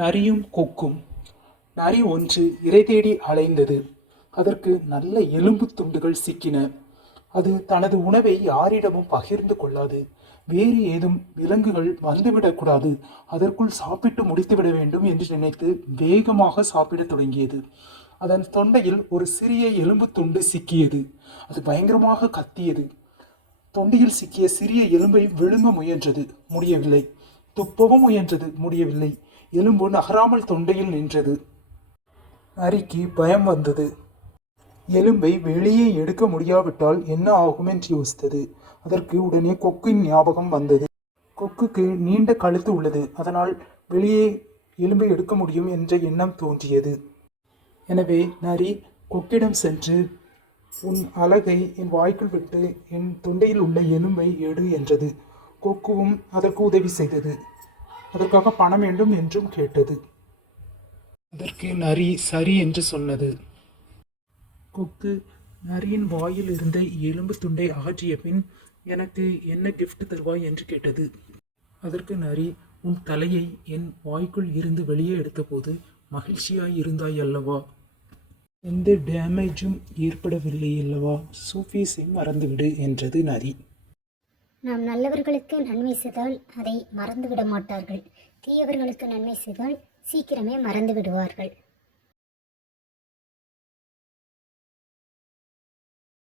நரியும் கொக்கும். நரி ஒன்று இரை தேடி அலைந்தது. அதற்கு நல்ல எலும்பு துண்டுகள் சிக்கின. அது தனது உணவை யாரிடமும் பகிர்ந்து கொள்ளாது. வேறு ஏதும் விலங்குகள் வந்துவிடக்கூடாது, அதற்குள் சாப்பிட்டு முடித்துவிட வேண்டும் என்று நினைத்து வேகமாக சாப்பிடத் தொடங்கியது. அதன் தொண்டையில் ஒரு சிறிய எலும்பு துண்டு சிக்கியது. அது பயங்கரமாக கத்தியது. தொண்டையில் சிக்கிய சிறிய எலும்பை விழுங்க முயன்றது, முடியவில்லை. துப்பவும் முயன்றது, முடியவில்லை. எலும்பு நகராமல் தொண்டையில் நின்றது. நரிக்கு பயம் வந்தது. எலும்பை வெளியே எடுக்க முடியாவிட்டால் என்ன ஆகும் என்று யோசித்தது. அதற்கு உடனே கொக்கின் ஞாபகம் வந்தது. கொக்குக்கு நீண்ட கழுத்து உள்ளது, அதனால் வெளியே எலும்பை எடுக்க முடியும் என்ற எண்ணம் தோன்றியது. எனவே நரி கொக்கிடம் சென்று, உன் அலகை என் வாய்க்குள் விட்டு என் தொண்டையில் உள்ள எலும்பை எடு என்றது. கொக்குவும் அதற்கு உதவி செய்தது. அதற்காக பணம் வேண்டும் என்றும் கேட்டது. அதற்கு நரி சரி என்று சொன்னது. கொக்கு நரியின் வாயில் இருந்த எலும்பு துண்டை அகற்றிய பின், எனக்கு என்ன கிஃப்ட் தருவாய் என்று கேட்டது. அதற்கு நரி, உன் தலையை என் வாய்க்குள் இருந்து வெளியே எடுத்தபோது மகிழ்ச்சியாய் இருந்தாய் அல்லவா? எந்த டேமேஜும் ஏற்படவில்லை அல்லவா? சூஃபீஸை மறந்துவிடு என்றது நரி. நாம் நல்லவர்களுக்கு நன்மை செய்தால் அதை மறந்துவிட மாட்டார்கள். தீயவர்களுக்கு நன்மை செய்தால் சீக்கிரமே மறந்து விடுவார்கள்.